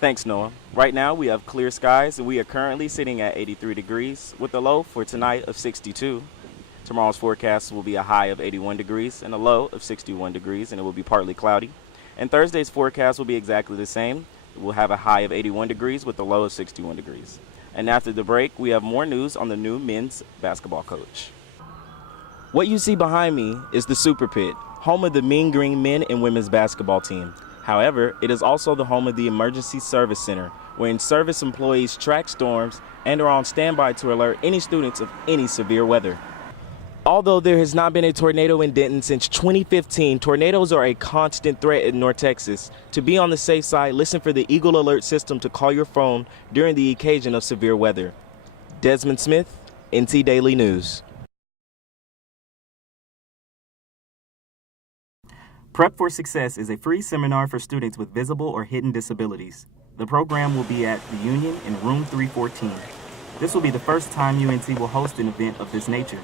Thanks, Noah. Right now we have clear skies and we are currently sitting at 83 degrees with a low for tonight of 62. Tomorrow's forecast will be a high of 81 degrees and a low of 61 degrees, and it will be partly cloudy. And Thursday's forecast will be exactly the same. We'll have a high of 81 degrees with a low of 61 degrees. And after the break, we have more news on the new men's basketball coach. What you see behind me is the Super Pit, home of the Mean Green men and women's basketball team. However, it is also the home of the Emergency Service Center, wherein service employees track storms and are on standby to alert any students of any severe weather. Although there has not been a tornado in Denton since 2015, tornadoes are a constant threat in North Texas. To be on the safe side, listen for the Eagle Alert system to call your phone during the occasion of severe weather. Desmond Smith, NT Daily News. Prep for Success is a free seminar for students with visible or hidden disabilities. The program will be at the Union in room 314. This will be the first time UNT will host an event of this nature.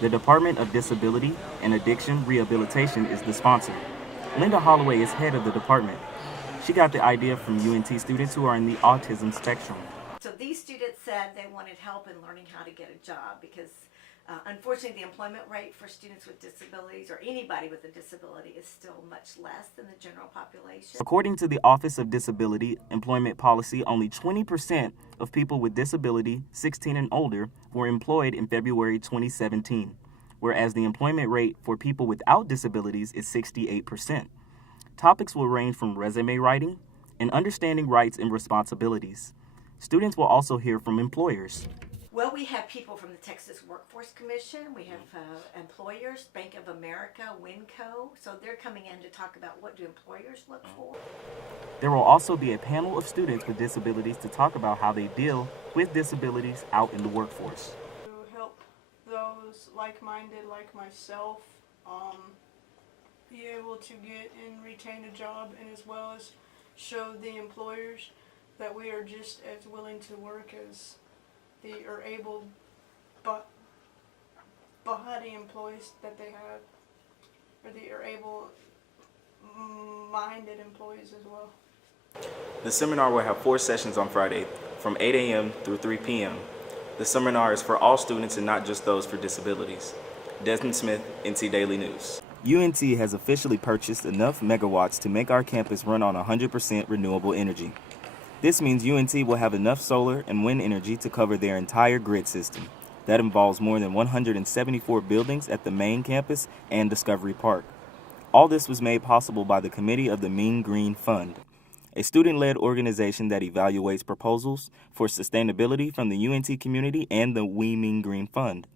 The Department of Disability and Addiction Rehabilitation is the sponsor. Linda Holloway is head of the department. She got the idea from UNT students who are in the autism spectrum. So these students said they wanted help in learning how to get a job because unfortunately the employment rate for students with disabilities or anybody with a disability is still much less than the general population. According to the Office of Disability Employment Policy, only 20% of people with disability 16 and older were employed in February 2017, whereas the employment rate for people without disabilities is 68%. Topics will range from resume writing and understanding rights and responsibilities. Students will also hear from employers. Well, we have people from the Texas Workforce Commission. We have employers, Bank of America, Winco. So they're coming in to talk about what do employers look for. There will also be a panel of students with disabilities to talk about how they deal with disabilities out in the workforce. To help those like-minded like myself be able to get and retain a job, and as well as show the employers that we are just as willing to work as the able body employees that they have, or the able-minded employees as well. The seminar will have 4 sessions on Friday from 8 a.m. through 3 p.m. The seminar is for all students and not just those for disabilities. Desmond Smith, NT Daily News. UNT has officially purchased enough megawatts to make our campus run on 100% renewable energy. This means UNT will have enough solar and wind energy to cover their entire grid system. That involves more than 174 buildings at the main campus and Discovery Park. All this was made possible by the Committee of the Mean Green Fund, a student-led organization that evaluates proposals for sustainability from the UNT community and the We Mean Green Fund.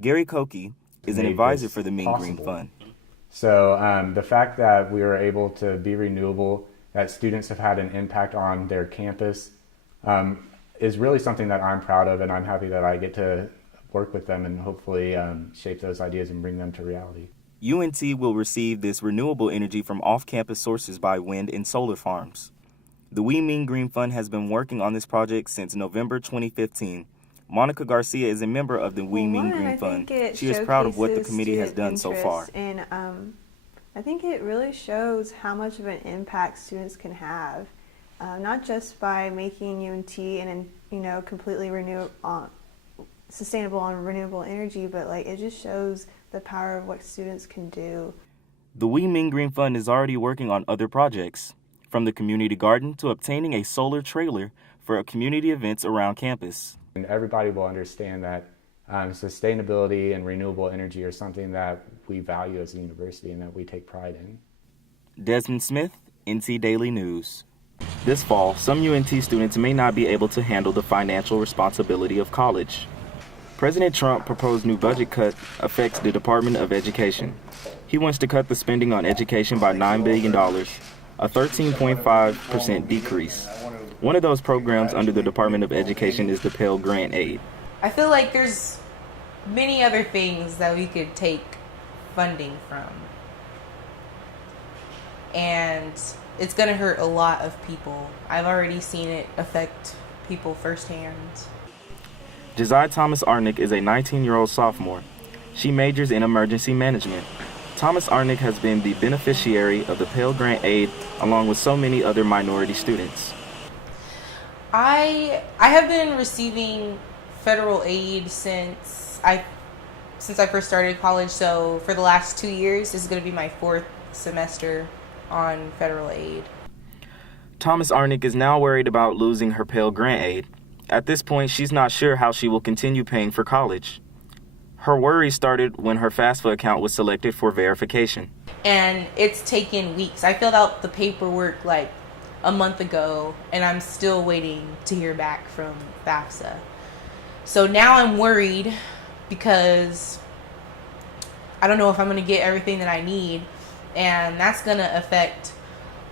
Gary Koke is an advisor for the Mean Green Fund. So the fact that we were able to be renewable, that students have had an impact on their campus, is really something that I'm proud of, and I'm happy that I get to work with them and hopefully shape those ideas and bring them to reality. UNT will receive this renewable energy from off-campus sources by wind and solar farms. The We Mean Green Fund has been working on this project since November 2015. Monica Garcia is a member of the We Mean Green Fund. She is proud of what the committee has done so far. And I think it really shows how much of an impact students can have, not just by making UNT and completely sustainable on renewable energy, but it just shows the power of what students can do. The We Mean Green Fund is already working on other projects, from the community garden to obtaining a solar trailer for community events around campus. And everybody will understand that sustainability and renewable energy are something that we value as a university and that we take pride in. Desmond Smith, NT Daily News. This fall, some UNT students may not be able to handle the financial responsibility of college. President Trump proposed new budget cut affects the Department of Education. He wants to cut the spending on education by $9 billion, a 13.5% decrease. One of those programs under the Department of Education is the Pell Grant Aid. I feel like there's many other things that we could take funding from. And it's going to hurt a lot of people. I've already seen it affect people firsthand. Josiah Thomas Arnick is a 19-year-old sophomore. She majors in emergency management. Thomas Arnick has been the beneficiary of the Pell Grant Aid along with so many other minority students. I have been receiving federal aid since I first started college. So for the last 2 years, this is going to be my 4th semester on federal aid. Thomas Arnick is now worried about losing her Pell Grant aid. At this point, she's not sure how she will continue paying for college. Her worry started when her FAFSA account was selected for verification. And it's taken weeks. I filled out the paperwork like a month ago, and I'm still waiting to hear back from FAFSA. So now I'm worried because I don't know if I'm going to get everything that I need, and that's going to affect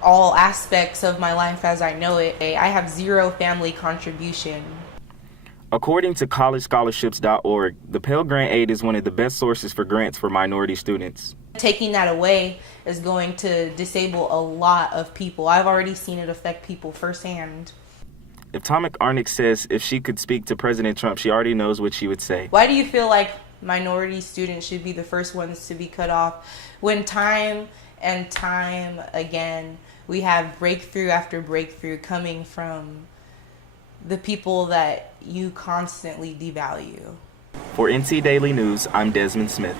all aspects of my life as I know it. I have 0 family contribution. According to collegescholarships.org, the Pell Grant aid is one of the best sources for grants for minority students. Taking that away is going to disable a lot of people. I've already seen it affect people firsthand. If Thomas Arnick says if she could speak to President Trump, she already knows what she would say. Why do you feel like minority students should be the first ones to be cut off when time and time again we have breakthrough after breakthrough coming from the people that you constantly devalue? For NC Daily News, I'm Desmond Smith.